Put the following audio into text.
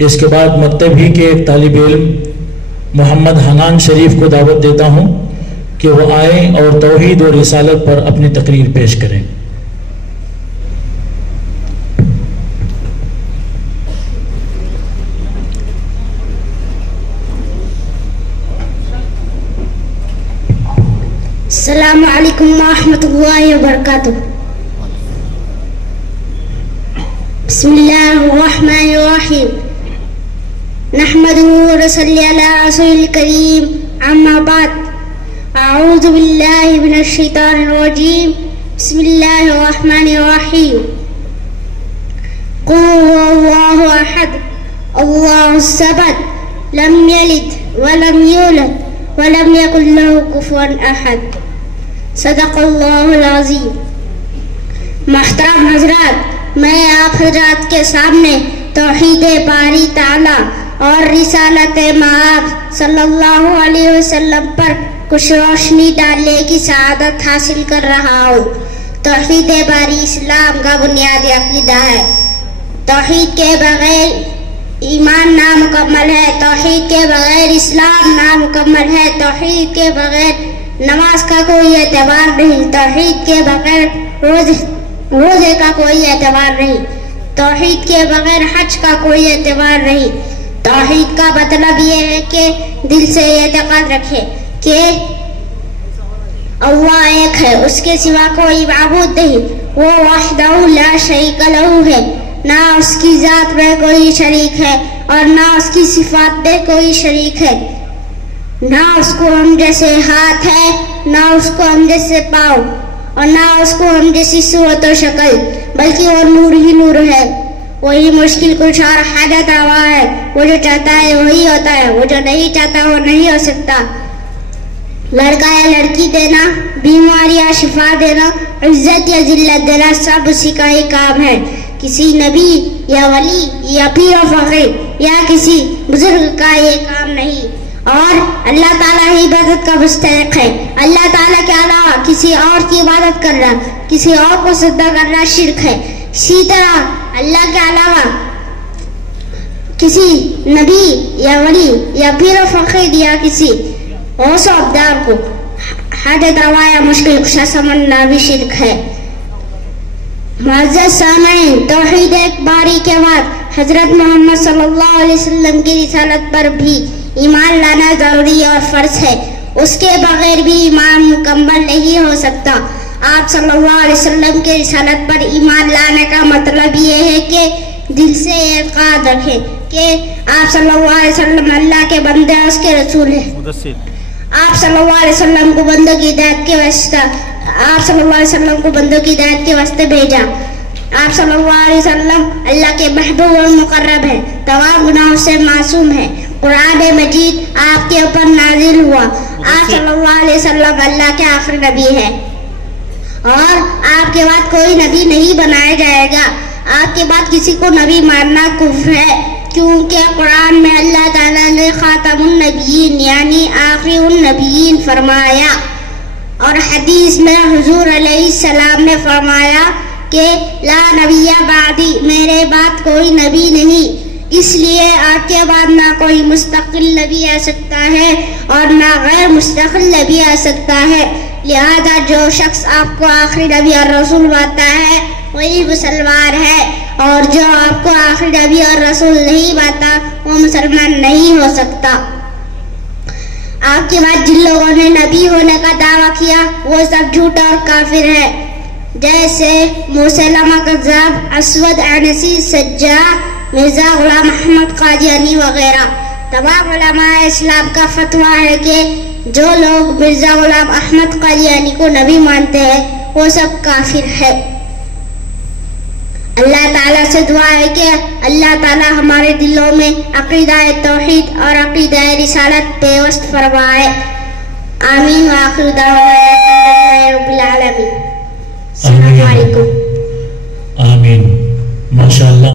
اس کے بعد مکتب ہی کے ایک طالب علم محمد حنان شریف کو دعوت دیتا ہوں کہ وہ آئیں اور توحید اور رسالت پر اپنی تقریر پیش کریں۔ السلام علیکم ورحمۃ اللہ وبرکاتہ۔ بسم اللہ الرحمن الرحیم، نحمدہ ونصلی علی رسول الکریم، اما بعد، اعوذ باللہ من الشیطان الرجیم، بسم اللہ الرحمن الرحیم۔ قل هو اللہ احد اللہ الصمد لم یلد ولم یولد ولم یکن لہ کفوا احد۔ صدق اللہ العظیم۔ محترم حضرات، میں آپ حضرات کے سامنے توحید باری تعالیٰ اور رسالت مآب صلی اللہ علیہ وسلم پر کچھ روشنی ڈالنے کی سعادت حاصل کر رہا ہوں۔ توحید باری اسلام کا بنیادی عقیدہ ہے۔ توحید کے بغیر ایمان نامکمل ہے، توحید کے بغیر اسلام نامکمل ہے، توحید کے بغیر نماز کا کوئی اعتبار نہیں، توحید کے بغیر روزے کا کوئی اعتبار نہیں، توحید کے بغیر حج کا کوئی اعتبار نہیں۔ توحید کا مطلب یہ ہے کہ دل سے اعتقاد رکھے کہ اللہ ایک ہے، اس کے سوا کوئی معبود نہیں، وہ وحدہ لا شریک لہ ہے، نہ اس کی ذات میں کوئی شریک ہے اور نہ اس کی صفات میں کوئی شریک ہے، نہ اس کو ہم جیسے ہاتھ ہے، نہ اس کو ہم جیسے پاؤں اور نہ اس کو ہم جیسی صورت و شکل، بلکہ وہ نور ہی نور ہے۔ وہی مشکل کچھ اور حاجت روا ہے، وہ جو چاہتا ہے وہی ہوتا ہے، وہ جو نہیں چاہتا وہ نہیں ہو سکتا۔ لڑکا یا لڑکی دینا، بیماری یا شفا دینا، عزت یا ذلت دینا، سب اسی کا ہی کام ہے۔ کسی نبی یا ولی یا پیر و فقیر یا کسی بزرگ کا یہ کام نہیں، اور اللہ تعالیٰ ہی عبادت کا مستحق ہے۔ اللہ تعالیٰ کے علاوہ کسی اور کی عبادت کرنا، کسی اور کو سجدہ کرنا شرک ہے۔ اسی طرح اللہ کے علاوہ کسی نبی یا ولی یا پیر و فقیر یا کسی غوث و ابدال کو حاجت روا یا مشکل کشا سمجھنا بھی شرک ہے۔ معزز سامعین، توحید ایک باری کے بعد حضرت محمد صلی اللہ علیہ وسلم کی رسالت پر بھی ایمان لانا ضروری اور فرض ہے۔ اس کے بغیر بھی ایمان مکمل نہیں ہو سکتا۔ آپ صلی اللہ علیہ وسلم کے رسالت پر ایمان لانے کا مطلب یہ ہے کہ دل سے اعتقاد رکھیں کہ آپ صلی اللہ علیہ وسلم اللہ کے بندے اور اس کے رسول ہیں۔ آپ صلی اللہ علیہ وسلم کو بندوں کی ہدایت کے واسطے بھیجا۔ آپ صلی اللہ علیہ وسلم اللہ کے محبوب اور مقرب ہیں، تمام گناہوں سے معصوم ہیں۔ قرآن مجید آپ کے اوپر نازل ہوا۔ آپ صلی اللہ علیہ وسلم اللہ کے آخری نبی ہے اور آپ کے بعد کوئی نبی نہیں بنایا جائے گا۔ آپ کے بعد کسی کو نبی ماننا کفر ہے، کیونکہ قرآن میں اللہ تعالیٰ نے خاتم النبیین یعنی آخری النبیین فرمایا، اور حدیث میں حضور علیہ السلام نے فرمایا کہ لا نبی بعدی، میرے بعد کوئی نبی نہیں۔ اس لیے آپ کے بعد نہ کوئی مستقل نبی آ سکتا ہے اور نہ غیر مستقل نبی آ سکتا ہے۔ لہذا جو شخص آپ کو آخری نبی اور رسول مانتا ہے وہی مسلمان ہے، اور جو آپ کو آخری نبی اور رسول نہیں مانتا وہ مسلمان نہیں ہو سکتا۔ آپ کے بعد جن لوگوں نے نبی ہونے کا دعویٰ کیا وہ سب جھوٹا اور کافر ہے، جیسے مسیلمہ کذاب، اسود عنسی، سجاع، مرزا غلام احمد قادیانی وغیرہ۔ تمام علماء اسلام کا فتویٰ ہے کہ جو لوگ مرزا غلام احمد قادیانی کو نبی مانتے ہیں وہ سب کافر ہے۔ اللہ تعالیٰ سے دعا ہے کہ اللہ تعالیٰ ہمارے دلوں میں عقیدہ توحید اور عقیدہ رسالت پیوست فرمائے۔ آمین وآخر دعوانا رب العالمین۔ السلام علیکم۔ آمین۔ ماشاءاللہ۔